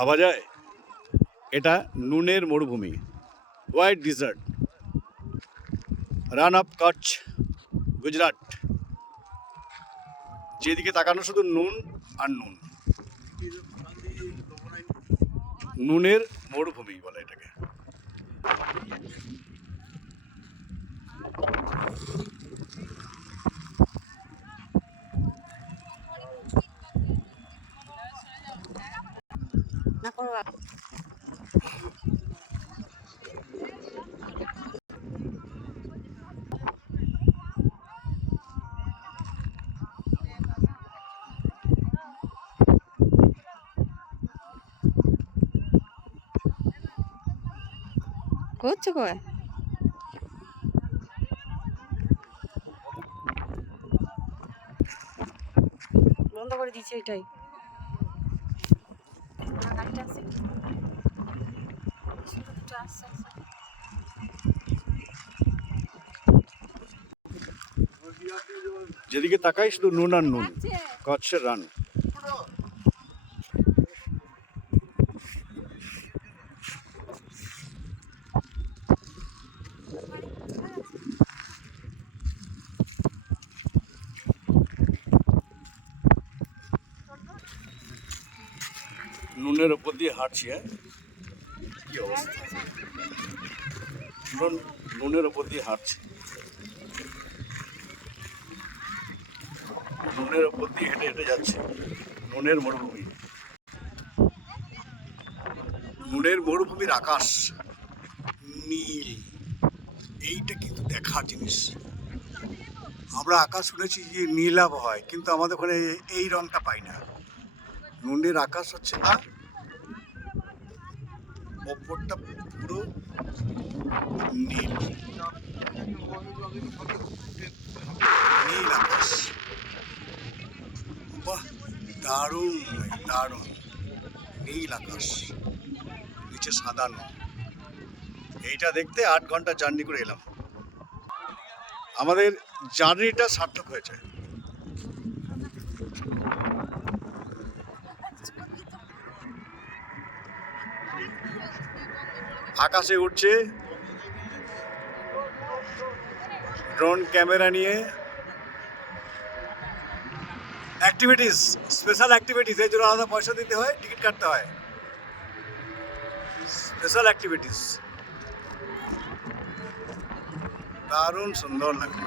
ভাবা যায় এটা নুনের মরুভূমি, white desert, Rann of Kutch, Gujarat. যেদিকে তাকানো শুধু নুন আর নুন। নুনের মরুভূমি বলে এটাকে। করছো কয় বন্ধ করে দিচ্ছে এটাই। যেদিকে তাকাই শুধু নুন আর নুন। কচ্ছের রান। নুনের ওপর দিয়ে হাঁটছি। কি অবস্থা, নুনের ওপর দিয়ে হাঁটছি। নুনের ওপর দিয়ে হেঁটে হেঁটে যাচ্ছে। নুনের মরুভূমি, নুনের মরুভূমির আকাশ নীল। এইটা কিন্তু দেখার জিনিস। আমরা আকাশ শুনেছি যে নীলাভ হয়, কিন্তু আমাদের ওখানে এই রংটা পাই না। নুনের আকাশ হচ্ছে না, ওপরটা পুরো নীল, নীল আকাশ। বাহ, দারুণ দারুণ। নীল আকাশ, নিচে সাদা নুন। এইটা দেখতে 8 ঘন্টা জার্নি করে এলাম। আমাদের জার্নিটা সার্থক হয়েছে। আকাশে উঠছে ড্রোন ক্যামেরা নিয়ে। অ্যাক্টিভিটিস, স্পেশাল অ্যাক্টিভিটিস, এই জন্য আলাদা পয়সা দিতে হয়, টিকিট কাটতে হয়। স্পেশাল অ্যাক্টিভিটিস, দারুণ সুন্দর লাগলো।